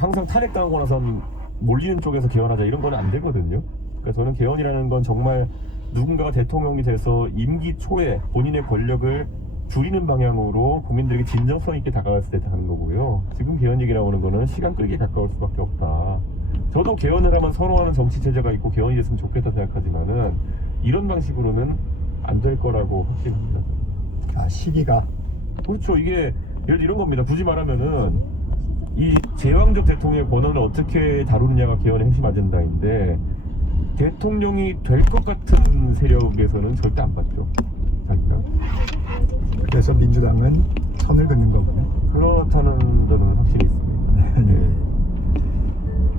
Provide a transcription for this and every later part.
항상 탄핵당하고 나선 몰리는 쪽에서 개헌하자 이런 건 안 되거든요. 그러니까 저는 개헌이라는 건 정말 누군가가 대통령이 돼서 임기 초에 본인의 권력을 줄이는 방향으로 국민들에게 진정성 있게 다가갔을 때 하는 거고요. 지금 개헌 얘기 나오는 거는 시간 끌기에 가까울 수밖에 없다. 저도 개헌을 하면 선호하는 정치 체제가 있고 개헌이 됐으면 좋겠다 생각하지만은 이런 방식으로는 안 될 거라고 확신합니다. 아, 시기가. 그렇죠. 이게 예를 들어 이런 겁니다. 굳이 말하면은 이 제왕적 대통령의 권한을 어떻게 다루느냐가 개헌의 핵심 아젠다인데 대통령이 될 것 같은 세력에서는 절대 안 받죠. 자기가. 그래서 민주당은 선을 긋는 거군요. 그렇다는 저는 확신이 있습니다. 네.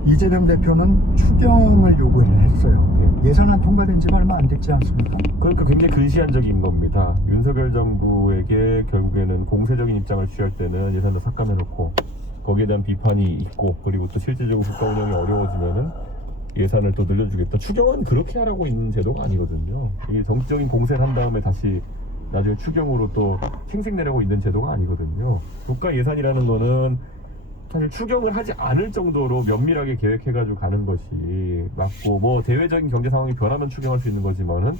이재명 대표는 추경을 요구를 했어요. 네. 예산안 통과된 지가 얼마 안 됐지 않습니까? 그러니까 굉장히 근시안적인 겁니다. 윤석열 정부에게 결국에는 공세적인 입장을 취할 때는 예산도 삭감해놓고 거기에 대한 비판이 있고 그리고 또 실질적으로 국가 운영이 어려워지면은 예산을 또 늘려주겠다. 추경은 그렇게 하라고 있는 제도가 아니거든요. 이게 정치적인 공세를 한 다음에 다시 나중에 추경으로 또 생색내려고 있는 제도가 아니거든요. 국가 예산이라는 거는 사실 추경을 하지 않을 정도로 면밀하게 계획해가지고 가는 것이 맞고 뭐 대외적인 경제 상황이 변하면 추경할 수 있는 거지만은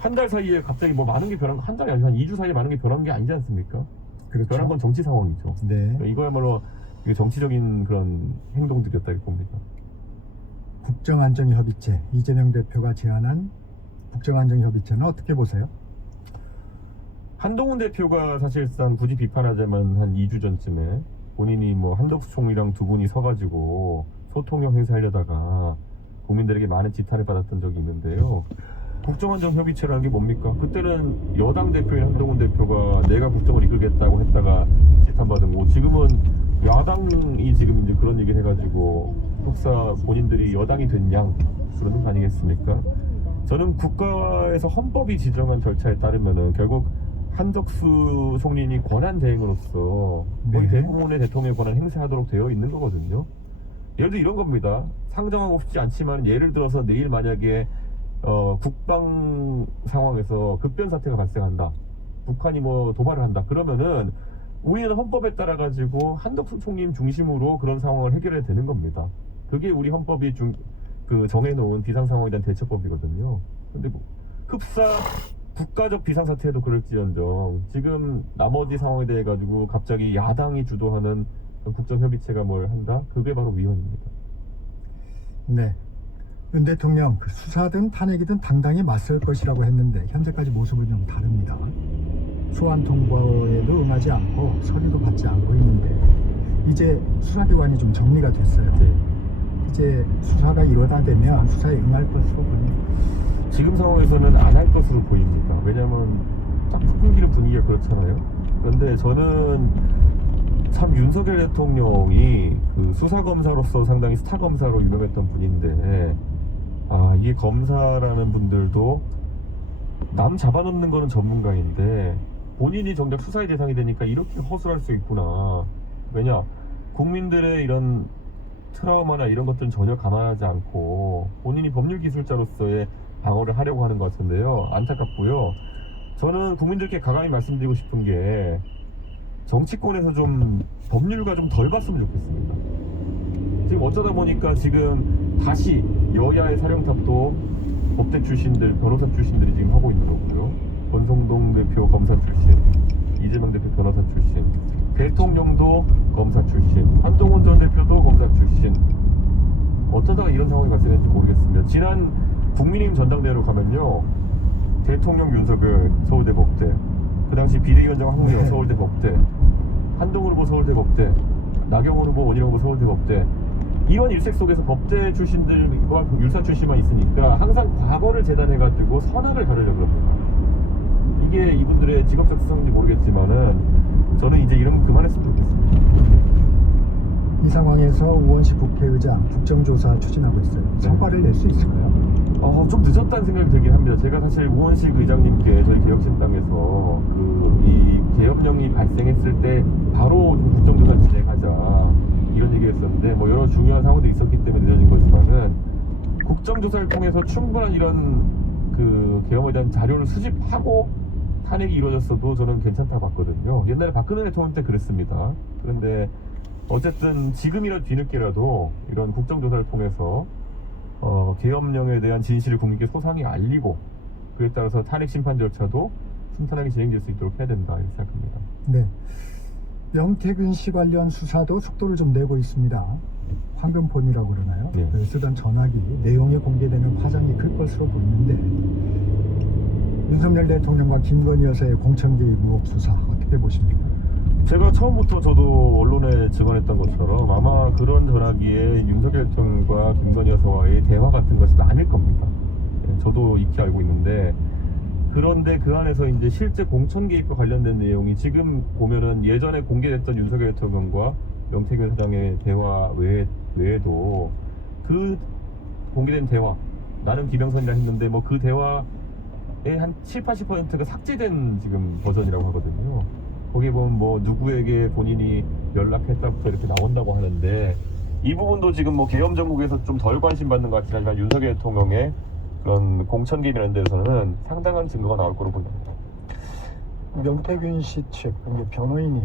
한 달 사이에 갑자기 뭐 많은 게 변한 거 한 달이 아니라 한 2주 사이에 많은 게 변한 게 아니지 않습니까? 그렇죠. 변한 건 정치 상황이죠. 네. 이거야말로 이게 정치적인 그런 행동들이었다 이 봅니다. 국정안정협의체, 이재명 대표가 제안한 국정안정협의체는 어떻게 보세요? 한동훈 대표가 사실상 굳이 비판하자면 한 2주 전쯤에 본인이 뭐 한덕수 총리랑 두 분이 서가지고 소통형 행사하려다가 국민들에게 많은 지탄을 받았던 적이 있는데요. 국정안정협의체라는 게 뭡니까? 그때는 여당 대표인 한동훈 대표가 내가 국정을 이끌겠다고 했다가 지탄받은 거고 지금은 야당이 지금 이제 그런 얘기를 해가지고 혹사 본인들이 여당이 된 양 그러는 거 아니겠습니까? 저는 국가에서 헌법이 지정한 절차에 따르면은 결국 한덕수 총리니 권한 대행으로서 거의 네. 대부분의 대통령의 권한 행사하도록 되어 있는 거거든요. 예를 들어 이런 겁니다. 상정하고 싶지 않지만 예를 들어서 내일 만약에 국방 상황에서 급변 사태가 발생한다. 북한이 뭐 도발을 한다. 그러면은 우리는 헌법에 따라 가지고 한덕수 총리 중심으로 그런 상황을 해결해야 되는 겁니다. 그게 우리 헌법이 정해놓은 비상 상황에 대한 대처법이거든요. 근데 뭐 흡사 국가적 비상사태에도 그럴지언정 지금 나머지 상황에 대해 가지고 갑자기 야당이 주도하는 국정협의체가 뭘 한다? 그게 바로 위헌입니다. 네. 윤 대통령 그 수사든 탄핵이든 당당히 맞설 것이라고 했는데 현재까지 모습은 좀 다릅니다. 소환 통보에도 응하지 않고 서류도 받지 않고 있는데 이제 수사기관이 좀 정리가 됐어요. 네. 이제 수사가 이루어다 되면 수사에 응할 것으로 보입니다. 지금 상황에서는 안 할 것으로 보입니다. 왜냐하면 딱 풍기는 분위기가 그렇잖아요. 그런데 저는 참 윤석열 대통령이 그 수사검사로서 상당히 스타검사로 유명했던 분인데 이게 검사라는 분들도 남 잡아놓는 거는 전문가인데 본인이 정작 수사의 대상이 되니까 이렇게 허술할 수 있구나. 왜냐 국민들의 이런 트라우마나 이런 것들은 전혀 감안하지 않고 본인이 법률 기술자로서의 방어를 하려고 하는 것 같은데요. 안타깝고요. 저는 국민들께 가감히 말씀드리고 싶은 게 정치권에서 좀 법률가 좀 덜 봤으면 좋겠습니다. 지금 어쩌다 보니까 지금 다시 여야의 사령탑도 법대 출신들, 변호사 출신들이 지금 하고 있는 거고요. 권성동 대표 검사 출신, 이재명 대표 변호사 출신, 대통령도 검사 출신, 한동훈 전 대표도 검사 출신. 어쩌다가 이런 상황이 발생했는지 모르겠습니다. 지난 국민의힘 전당대회로 가면요, 대통령 윤석열 서울대 법대, 그 당시 비대위원장 황우영 서울대 법대, 한동훈 후보 서울대 법대, 나경원 후보 원희룡 후보 서울대 법대. 이런 일색 속에서 법대 출신들과 율사 출신만 있으니까 항상 과거를 재단해가지고 선악을 가르려고 합니다. 이게 이분들의 직업적 특성인지 모르겠지만은 저는 이제 이런 거 그만했으면 좋겠습니다. 이 상황에서 우원식 국회의장 국정조사 추진하고 있어요. 성과를 낼 수 있을까요? 좀 늦었다는 생각이 들긴 합니다. 제가 사실 우원식 의장님께 저희 개혁신당에서 이 계엄령이 발생했을 때 바로 좀 국정조사 진행하자 이런 얘기를 했었는데 뭐 여러 중요한 상황도 있었기 때문에 늦어진 거지만은 국정조사를 통해서 충분한 이런 계엄에 대한 자료를 수집하고 탄핵이 이루어졌어도 저는 괜찮다고 봤거든요. 옛날에 박근혜 대통령 때 그랬습니다. 그런데 어쨌든 지금이라도 뒤늦게라도 이런 국정조사를 통해서 계엄령에 대한 진실을 국민께 소상히 알리고 그에 따라서 탄핵 심판 절차도 순탄하게 진행될 수 있도록 해야 된다 이렇게 생각합니다. 네. 명태균 씨 관련 수사도 속도를 좀 내고 있습니다. 황금폰이라고 그러나요? 네. 그 쓰던 전화기 내용이 공개되는 파장이 클 것으로 보이는데 윤석열 대통령과 김건희 여사의 공천 개입 의혹 수사 어떻게 보십니까? 제가 처음부터 저도 언론에 증언했던 것처럼 아마 그런 전화기에 윤석열 대통령과 김건희 여사와의 대화 같은 것이 많을 겁니다. 저도 익히 알고 있는데 그런데 그 안에서 이제 실제 공천 개입과 관련된 내용이 지금 보면은 예전에 공개됐던 윤석열 대통령과 명태균 사장의 대화 외에도 그 공개된 대화 나는 김영선이라 했는데 뭐 그 대화의 한 70-80%가 삭제된 지금 버전이라고 하거든요. 거기 보면 뭐 누구에게 본인이 연락했다부터 이렇게 나온다고 하는데 이 부분도 지금 뭐 계엄 정국에서 좀 덜 관심 받는 것 같긴 하지만 윤석열 대통령의 그런 공천 개입이라는 데서는 상당한 증거가 나올 거로 보입니다. 명태균 씨 측 변호인이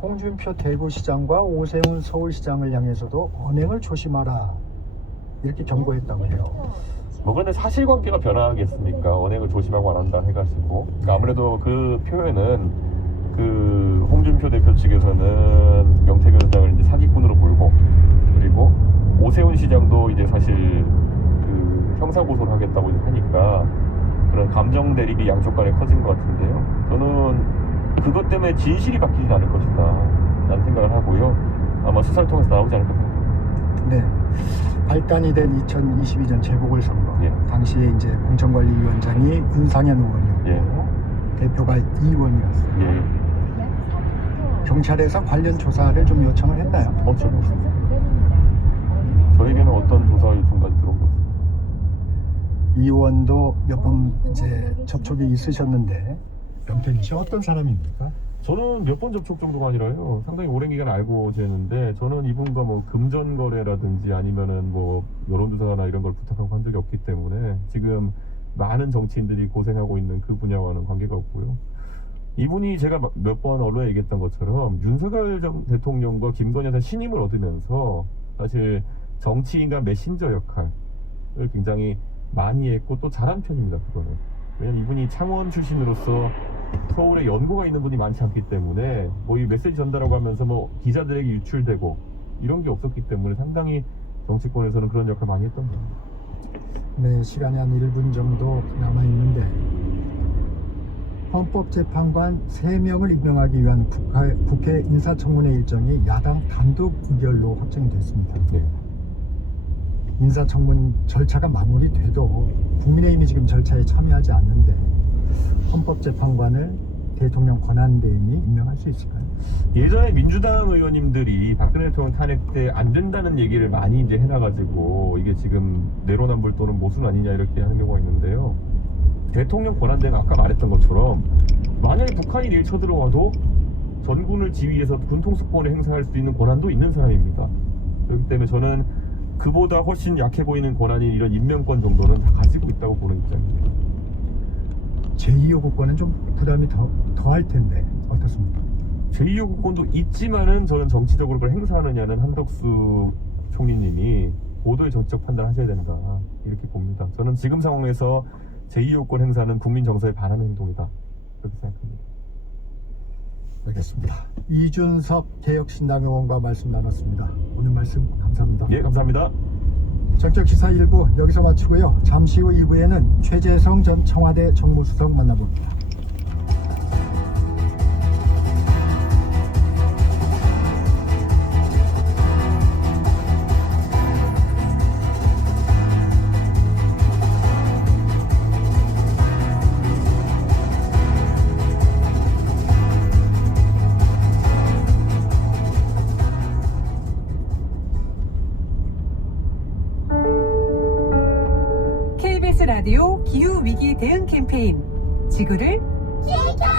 홍준표 대구시장과 오세훈 서울시장을 향해서도 언행을 조심하라 이렇게 경고했다고 해요. 뭐 그런데 사실관계가 변하겠습니까? 언행을 조심하고 안 한다 해가지고 그러니까 아무래도 그 표현은 그 홍준표 대표 측에서는 명태균 시장을 이제 사기꾼으로 몰고 그리고 오세훈 시장도 이제 사실 그 형사 고소를 하겠다고 하니까 그런 감정 대립이 양쪽 간에 커진 것 같은데요. 저는 그것 때문에 진실이 바뀌진 않을 것이다 라는 생각을 하고요. 아마 수사를 통해서 나오지 않을까 생각합니다. 네. 발단이 된 2022년 재보궐선거 예. 당시에 이제 공천관리위원장이 윤상현 의원이었고 예. 대표가 이 의원이었어요. 예. 경찰에서 관련 조사를 좀 요청을 했나요? 없죠. 저에게는 어떤 조사 요청까지 들어온 게 없습니다. 이 의원도 몇 번 이제 접촉이 있으셨는데 명태균 씨 어떤 사람입니까? 저는 몇 번 접촉 정도가 아니라요. 상당히 오랜 기간 알고 지냈는데 저는 이분과 뭐 금전 거래라든지 아니면은 뭐 여론조사나 이런 걸 부탁하고 한 적이 없기 때문에 지금 많은 정치인들이 고생하고 있는 그 분야와는 관계가 없고요. 이분이 제가 몇 번 언론에 얘기했던 것처럼 윤석열 대통령과 김건희 여사 신임을 얻으면서 사실 정치인과 메신저 역할을 굉장히 많이 했고 또 잘한 편입니다. 그거는. 왜냐면 이분이 창원 출신으로서 서울에 연고가 있는 분이 많지 않기 때문에 뭐 이 메시지 전달하고 하면서 뭐 기자들에게 유출되고 이런 게 없었기 때문에 상당히 정치권에서는 그런 역할 많이 했던 거예요. 네, 시간이 한 1분 정도 남아있는데 헌법재판관 3명을 임명하기 위한 국회 인사청문회 일정이 야당 단독 의결로 확정이 됐습니다. 네. 인사청문 절차가 마무리돼도 국민의힘이 지금 절차에 참여하지 않는데 헌법재판관을 대통령 권한대행이 임명할 수 있을까요? 예전에 민주당 의원님들이 박근혜 대통령 탄핵 때 안 된다는 얘기를 많이 이제 해놔가지고 이게 지금 내로남불 또는 모순 아니냐 이렇게 하는 경우가 있는데요. 대통령 권한대행 아까 말했던 것처럼 만약에 북한이 내일 쳐들어와도 전군을 지휘해서 군통수권을 행사할 수 있는 권한도 있는 사람입니다. 그렇기 때문에 저는 그보다 훨씬 약해 보이는 권한인 이런 임명권 정도는 다 가지고 있다고 보는 입장입니다. 제2요구권은 좀 부담이 더할 텐데 어떻습니까? 제2요구권도 있지만은 저는 정치적으로 그걸 행사하느냐는 한덕수 총리님이 고도의 정치적 판단을 하셔야 된다 이렇게 봅니다. 저는 지금 상황에서 제2요구권 행사는 국민 정서에 반하는 행동이다 그렇게 생각합니다. 알겠습니다. 이준석 개혁신당 의원과 말씀 나눴습니다. 오늘 말씀 감사합니다. 예, 감사합니다. 정적시사 1부 여기서 마치고요. 잠시 후 2부에는 최재성 전 청와대 정무수석 만나봅니다. KBS 라디오 기후위기 대응 캠페인 지구를 지켜라!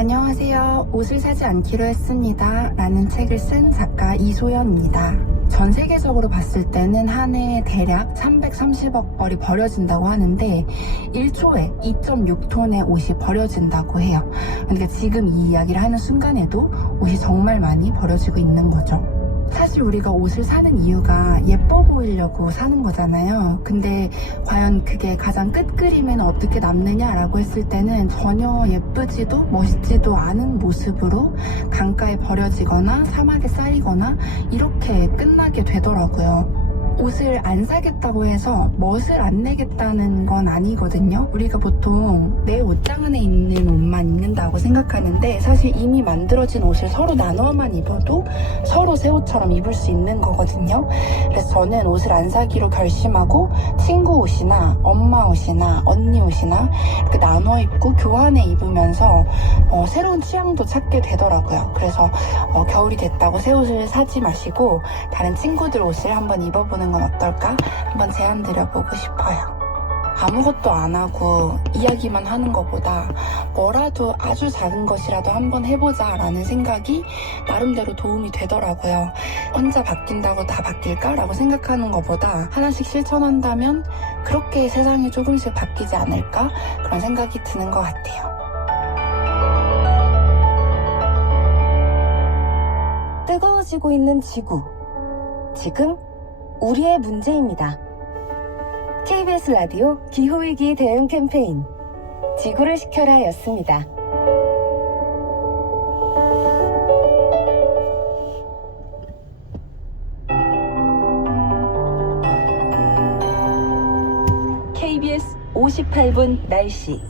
안녕하세요. 옷을 사지 않기로 했습니다. 라는 책을 쓴 작가 이소연입니다. 전 세계적으로 봤을 때는 한 해에 대략 330억 벌이 버려진다고 하는데 1초에 2.6톤의 옷이 버려진다고 해요. 그러니까 지금 이 이야기를 하는 순간에도 옷이 정말 많이 버려지고 있는 거죠. 사실 우리가 옷을 사는 이유가 예뻐 보이려고 사는 거잖아요. 근데 과연 그게 가장 끝그림에는 어떻게 남느냐라고 했을 때는 전혀 예쁘지도 멋있지도 않은 모습으로 강가에 버려지거나 사막에 쌓이거나 이렇게 끝나게 되더라고요. 옷을 안 사겠다고 해서 멋을 안 내겠다는 건 아니거든요. 우리가 보통 내 옷장 안에 있는 옷만 입는다고 생각하는데 사실 이미 만들어진 옷을 서로 나눠만 입어도 서로 새 옷처럼 입을 수 있는 거거든요. 그래서 저는 옷을 안 사기로 결심하고 친구 옷이나 엄마 옷이나 언니 옷이나 이렇게 나눠 입고 교환해 입으면서 새로운 취향도 찾게 되더라고요. 그래서 겨울이 됐다고 새 옷을 사지 마시고 다른 친구들 옷을 한번 입어보는 건 어떨까? 한번 제안 드려보고 싶어요. 아무것도 안 하고 이야기만 하는 것보다 뭐라도 아주 작은 것이라도 한번 해보자 라는 생각이 나름대로 도움이 되더라고요. 혼자 바뀐다고 다 바뀔까? 라고 생각하는 것보다 하나씩 실천한다면 그렇게 세상이 조금씩 바뀌지 않을까? 그런 생각이 드는 것 같아요. 뜨거워지고 있는 지구. 지금 우리의 문제입니다. KBS 라디오 기후위기 대응 캠페인 지구를 지켜라 였습니다. KBS 58분 날씨.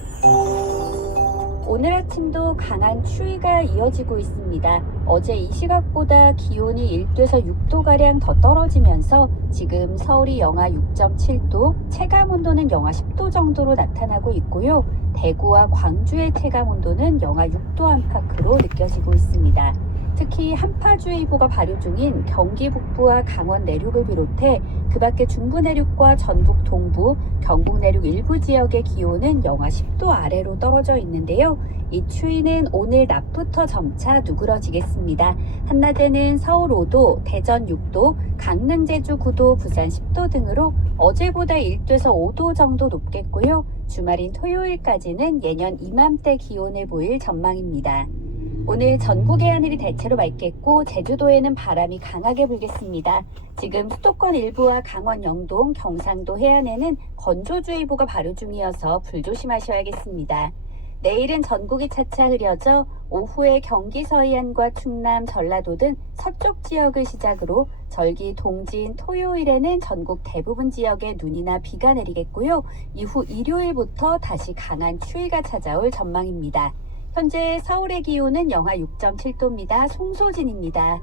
오늘 아침도 강한 추위가 이어지고 있습니다. 어제 이 시각보다 기온이 1도에서 6도가량 더 떨어지면서 지금 서울이 영하 6.7도, 체감온도는 영하 10도 정도로 나타나고 있고요. 대구와 광주의 체감온도는 영하 6도 안팎으로 느껴지고 있습니다. 특히 한파주의보가 발효 중인 경기 북부와 강원 내륙을 비롯해 그 밖의 중부 내륙과 전북 동부, 경북 내륙 일부 지역의 기온은 영하 10도 아래로 떨어져 있는데요. 이 추위는 오늘 낮부터 점차 누그러지겠습니다. 한낮에는 서울 5도, 대전 6도, 강릉, 제주 9도, 부산 10도 등으로 어제보다 1도에서 5도 정도 높겠고요. 주말인 토요일까지는 예년 이맘때 기온을 보일 전망입니다. 오늘 전국의 하늘이 대체로 맑겠고 제주도에는 바람이 강하게 불겠습니다. 지금 수도권 일부와 강원 영동, 경상도 해안에는 건조주의보가 발효 중이어서 불조심하셔야겠습니다. 내일은 전국이 차차 흐려져 오후에 경기 서해안과 충남, 전라도 등 서쪽 지역을 시작으로 절기 동진 토요일에는 전국 대부분 지역에 눈이나 비가 내리겠고요. 이후 일요일부터 다시 강한 추위가 찾아올 전망입니다. 현재 서울의 기온은 영하 6.7도입니다. 송소진입니다.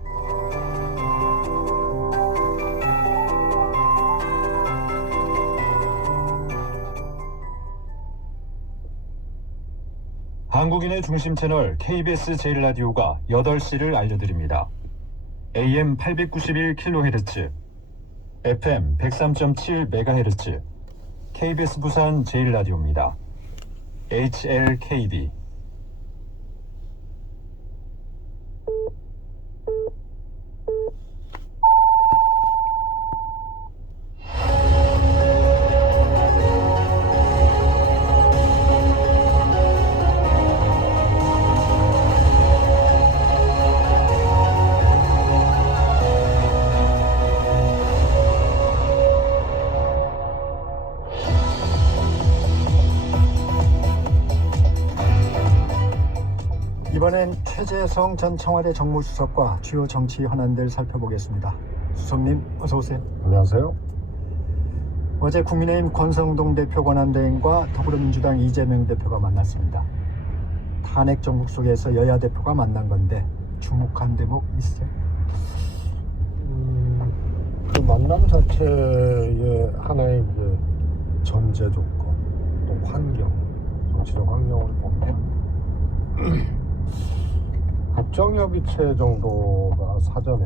한국인의 중심 채널 KBS 제1라디오가 8시를 알려드립니다. AM 891kHz, FM 103.7MHz, KBS 부산 제1라디오입니다. HLKB. 이번엔 최재성 전 청와대 정무수석과 주요 정치 현안들 살펴보겠습니다. 수석님 어서 오세요. 안녕하세요. 어제 국민의힘 권성동 대표 권한대행과 더불어민주당 이재명 대표가 만났습니다. 탄핵 정국 속에서 여야 대표가 만난 건데 주목한 대목 있어요? 그 만남 자체의 하나의 이제 전제 조건, 또 환경, 정치적 환경을 보면 국정협의체 정도가 사전에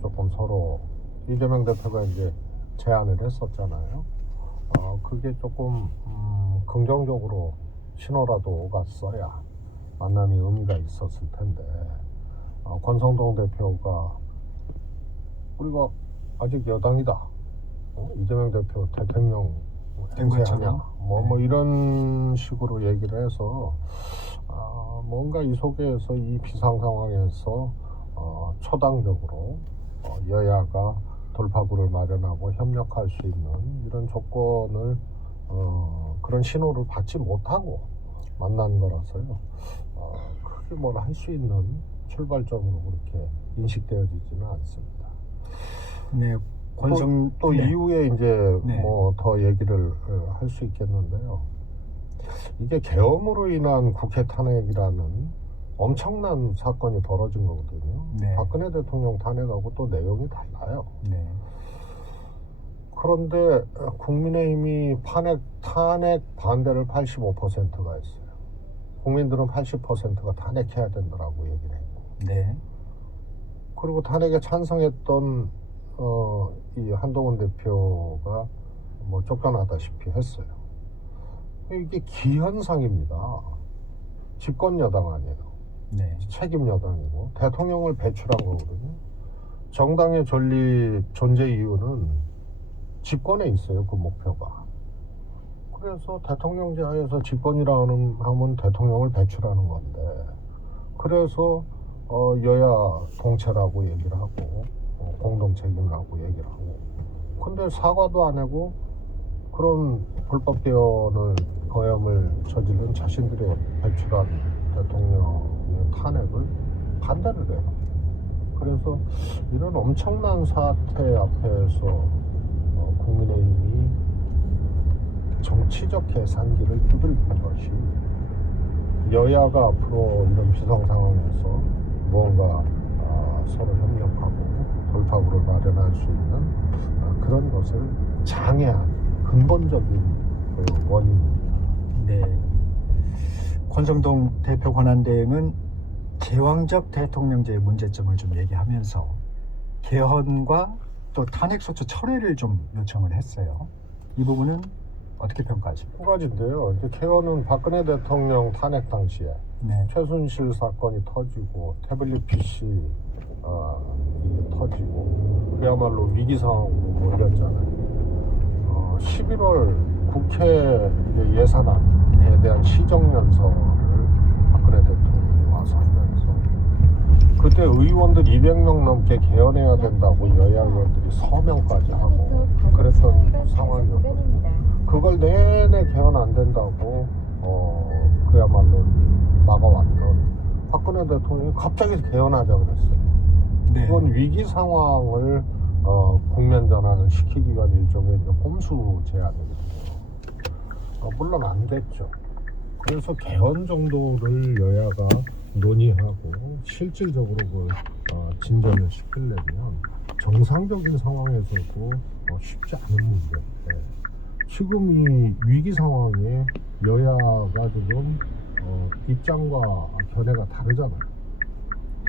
조금 서로 이재명 대표가 이제 제안을 했었잖아요. 그게 조금 긍정적으로 신호라도 갔어야 만남이 의미가 있었을 텐데 권성동 대표가 우리가 아직 여당이다, 이재명 대표 대통령 된 것처럼. 행세하냐, 뭐 이런 식으로 얘기를 해서 뭔가 이 속에서 이 비상 상황에서 초당적으로 여야가 돌파구를 마련하고 협력할 수 있는 이런 조건을 그런 신호를 받지 못하고 만난 거라서요. 크게 뭘 할 수 있는 출발점으로 그렇게 인식되어지지는 않습니다. 네, 권성 또 네. 이후에 이제 네. 뭐 더 얘기를 할 수 있겠는데요. 이게 계엄으로 인한 국회 탄핵이라는 엄청난 사건이 벌어진 거거든요. 네. 박근혜 대통령 탄핵하고 또 내용이 달라요. 네. 그런데 국민의힘이 탄핵 반대를 85%가 했어요. 국민들은 80%가 탄핵해야 된다라고 얘기를 했고, 네. 그리고 탄핵에 찬성했던 이 한동훈 대표가 뭐 쫓겨나다시피 했어요. 이게 기현상입니다. 집권 여당 아니에요. 네. 책임 여당이고 대통령을 배출한 거거든요. 정당의 존립 존재 이유는 집권에 있어요. 그 목표가. 그래서 대통령제 하에서 집권이라는 하면 대통령을 배출하는 건데, 그래서 여야 동체라고 얘기를 하고 공동 책임이라고 얘기를 하고, 근데 사과도 안 하고 그런 불법 계엄을 저지른 자신들의 배출한 대통령의 탄핵을 반대를 해요. 그래서 이런 엄청난 사태 앞에서 국민의힘이 정치적 계산기를 두들긴 것이, 여야가 앞으로 이런 비상 상황에서 무언가 서로 협력하고 돌파구를 마련할 수 있는 그런 것을 장애한 근본적인 원인입니다. 네. 권성동 대표 권한대행은 제왕적 대통령제의 문제점을 좀 얘기하면서 개헌과 또 탄핵소추 철회를 좀 요청을 했어요. 이 부분은 어떻게 평가하십니까? 두 가지인데요. 이제 개헌은 박근혜 대통령 탄핵 당시에 네. 최순실 사건이 터지고 태블릿 PC 이게 터지고 그야말로 위기 상황으로 몰렸잖아요. 11월 국회 예산안에 대한 시정연설을 박근혜 대통령이 와서 하면서, 그때 의원들 200명 넘게 개헌해야 된다고 여야 의원들이 서명까지 하고 그랬던 상황이었거든요. 그걸 내내 개헌 안 된다고 그야말로 막아왔던 박근혜 대통령이 갑자기 개헌하자 그랬어요. 네. 그건 위기 상황을 국면 전환을 시키기 위한 일종의 꼼수 제안이거든요. 물론 안 됐죠. 그래서 개헌 정도를 여야가 논의하고 실질적으로 그걸 진전을 시키려면 정상적인 상황에서도 쉽지 않은 문제인데, 지금 이 위기 상황에 여야가 지금 입장과 견해가 다르잖아요.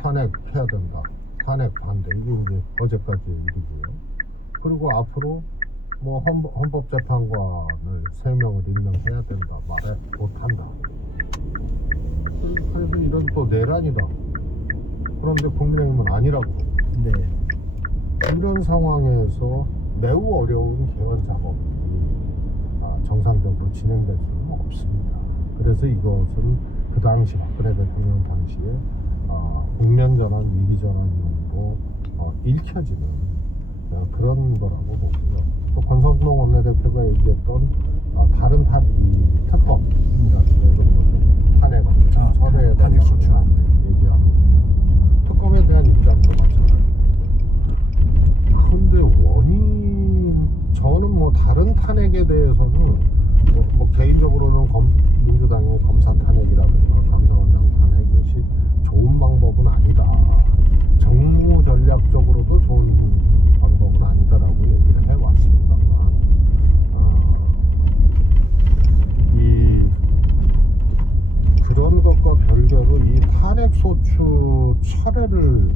탄핵해야 된다, 탄핵 반대, 이게 이제 어제까지 일이고요. 그리고 앞으로 뭐 헌법재판관을 3명을 임명해야 된다, 말해 못한다. 그래서 이런 또 내란이다. 그런데 국민의힘은 아니라고. 네. 이런 상황에서 매우 어려운 개헌 작업이 정상적으로 진행될 수는 없습니다. 그래서 이것은 그 당시 박근혜 대통령 당시에 국면 전환, 위기 전환으로 읽혀지는 그런 거라고 보고요. 또 권성동 원내대표가 얘기했던 다른 특검이라든가 이런 것도 탄핵, 철회에 대한 탄핵소추안 얘기하고, 특검에 대한 입장도 마찬가지입니다. 근데 저는 뭐 다른 탄핵에 대해서는 뭐 개인적으로는 민주당의 검사 탄핵이라든가 감사원장 탄핵, 이것이 좋은 방법은 아니다, 정무 전략적으로도 좋은 방법은 아니다라고 얘기를 해왔습니다만, 그런 것과 별개로 이 탄핵소추 철회를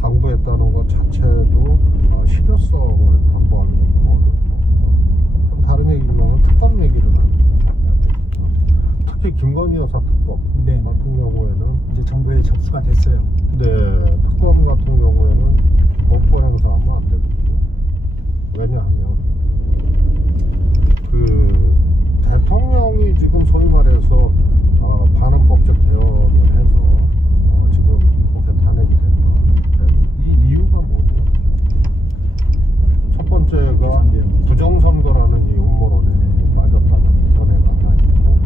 당부했다는 것 자체도 실효성을 담보하는 건 어렵고, 다른 얘기지만 특검 얘기를 해야 되겠죠. 특히 김건희 여사 특검 네. 같은 경우에는 이제 정부에 접수가 됐어요. 특검 같은 경우에는 법권 행사하면 안 되거든요. 왜냐하면 그 대통령이 지금 소위 말해서 반헌법적 개헌을 해서 지금 이렇게 탄핵이 된다. 이 이유가 뭐죠? 첫 번째가 부정선거라는 이 음모론에 빠졌다는 견해가 하나 있고,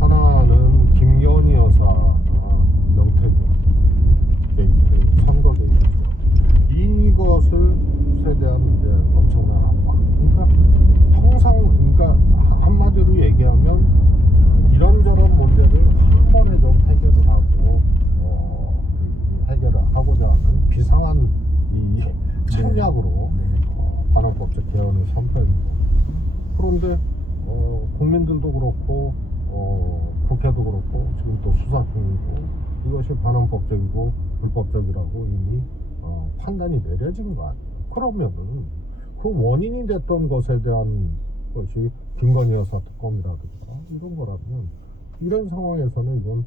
하나는 김건희 여사 명태균 게이트, 선거 게이트, 이것을 세대한 이제 엄청난 압박. 그러니까 한마디로 얘기하면 이런저런 문제를 한 번에 좀 해결을 하고 해결을 하고자 하는 비상한 이 책략으로 반헌법적 개헌을 선포했는 거예요. 그런데 국민들도 그렇고 국회도 그렇고 지금 또 수사 중이고, 이것이 반헌법적이고 불법적이라고 이미 판단이 내려진 거 아니에요. 그러면은 그 원인이 됐던 것에 대한 것이 김건희 여사 특검이라든가 이런 거라면, 이런 상황에서는 이건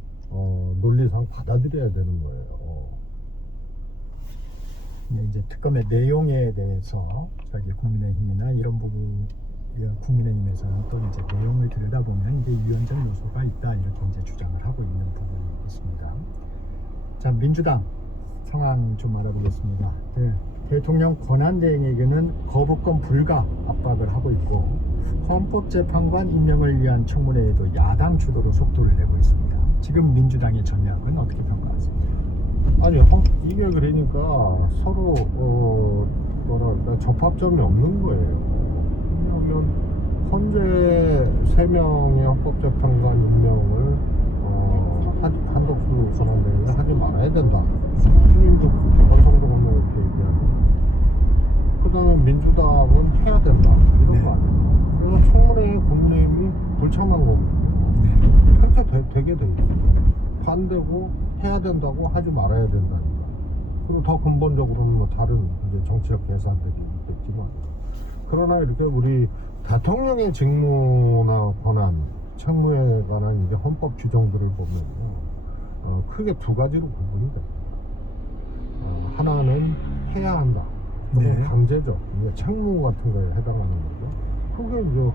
논리상 받아들여야 되는 거예요. 이제 특검의 내용에 대해서 저기 국민의힘이나 이런 부분, 국민의힘에서는 또 이제 내용을 들여다보면 이게 유연적 요소가 있다, 이렇게 이제 주장을 하고 있는 부분이 있습니다. 자, 민주당 상황 좀 알아보겠습니다. 대통령 권한대행에게는 거부권 불가 압박을 하고 있고, 헌법재판관 임명을 위한 청문회에도 야당 주도로 속도를 내고 있습니다. 지금 민주당의 전략은 어떻게 평가하세요? 아니, 이게 그러니까 서로 뭐랄까 접합점이 없는 거예요. 왜냐하면 현재 3명의 헌법재판관 임명을 한덕수 선언대행이 하지 말아야 된다. 국민도 권성동 의원 이렇게 얘기하고, 그 다음에 민주당은 해야 된다, 이런 거 아니에요. 그래서 청문회에 국민의힘이 불참한 거거든요. 그렇게 되게 돼 있어요. 반대고 해야 된다고 하지 말아야 된다니까. 그리고 더 근본적으로는 뭐 다른 이제 정치적 계산들이 있겠지만, 그러나 이렇게 우리 대통령의 직무나 권한, 책무에 관한 이제 헌법 규정들을 보면 크게 두 가지로 구분이 돼요. 하나는 해야 한다, 또는 강제적, 이제 책무 같은 거에 해당하는 거죠. 그게 이제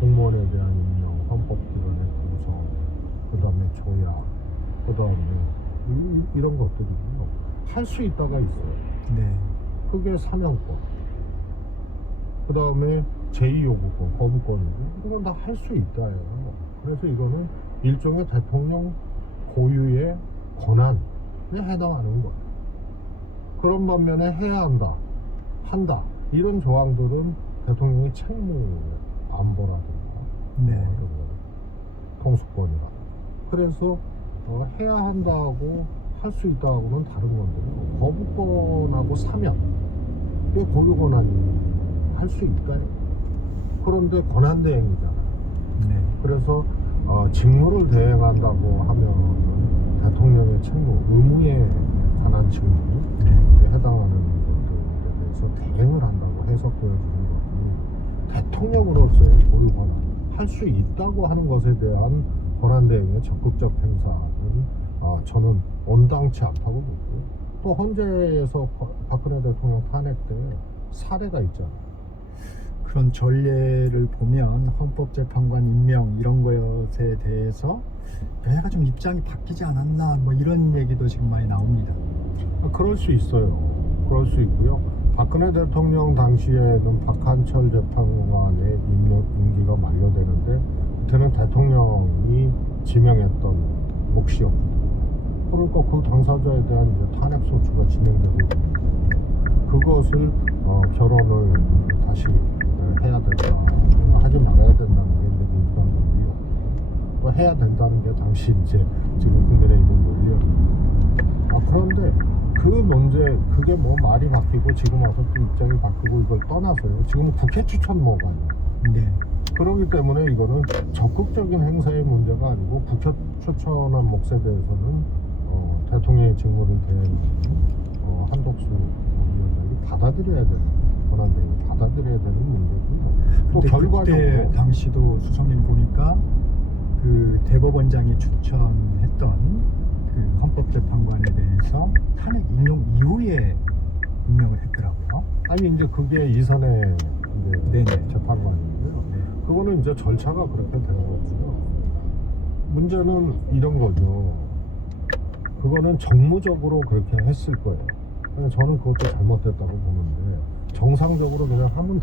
공무원에 대한 임명, 헌법기관의 구성, 그 다음에 조약, 그 다음에 이런 것들이고요. 할 수 있다가 있어요. 그게 사명권, 그 다음에 제2요구권, 거부권이고, 이건 다 할 수 있다예요. 그래서 이거는 일종의 대통령 고유의 권한에 해당하는 거예요. 그런 반면에 해야 한다, 이런 조항들은 대통령의 책무, 안보라든가 통수권이라든가. 그래서 해야 한다고 할 수 있다고는 다른 건데요. 거부권하고 사면, 이게 고유 권한이 할 수 있다요. 그런데 권한대행이잖아요. 그래서 직무를 대행한다고 하면 대통령의 책무, 의무에 관한 직무에 해당하는 것들에 대해서 대행을 한다고 해석되어지는 거지, 대통령으로서의 고유 권한, 할 수 있다고 하는 것에 대한 권한대행의 적극적 행사는 저는 온당치 않다고 보고요. 또 헌재에서 박근혜 대통령 탄핵 때 사례가 있잖아요. 그런 전례를 보면 헌법재판관 임명 이런 것에 대해서 여야가 좀 입장이 바뀌지 않았나, 뭐 이런 얘기도 지금 많이 나옵니다. 그럴 수 있어요. 그럴 수 있고요. 박근혜 대통령 당시에는 박한철 재판관의 임기가 만료되는데, 그때는 대통령이 지명했던 몫이었거든요. 그러니까 그 당사자에 대한 이제 탄핵 소추가 진행되고 있거든요. 그것을 결혼을 다시 해야 된다, 하지 말아야 된다는 게 이제 민주당 논리였고, 또 해야 된다는 게 당시 이제 지금 국민의힘의 논리였고. 그런데 그 논제, 그게 뭐 말이 바뀌고 지금 와서 또 입장이 바뀌고 이걸 떠나서요, 지금 국회 추천 뭐가요. 그렇기 때문에 이거는 적극적인 행사의 문제가 아니고, 국회 추천한 몫에 대해서는 대통령의 직무를 대행하는 한덕수 위원장이 받아들여야 되는, 권한대행이 받아들여야 되는 문제고요. 또 근데 결과적으로 그때 당시도 수석님 보니까 그 대법원장이 추천했던 그 헌법재판관에 대해서 탄핵 인용 이후에 임명을 했더라고요. 아니 이제 그게 이선의 이제 네네. 재판관인데요. 네. 그거는 이제 절차가 그렇게 된 거고요. 문제는 이런 거죠. 그거는 정무적으로 그렇게 했을 거예요. 저는 그것도 잘못됐다고 보는데 정상적으로 그냥 하면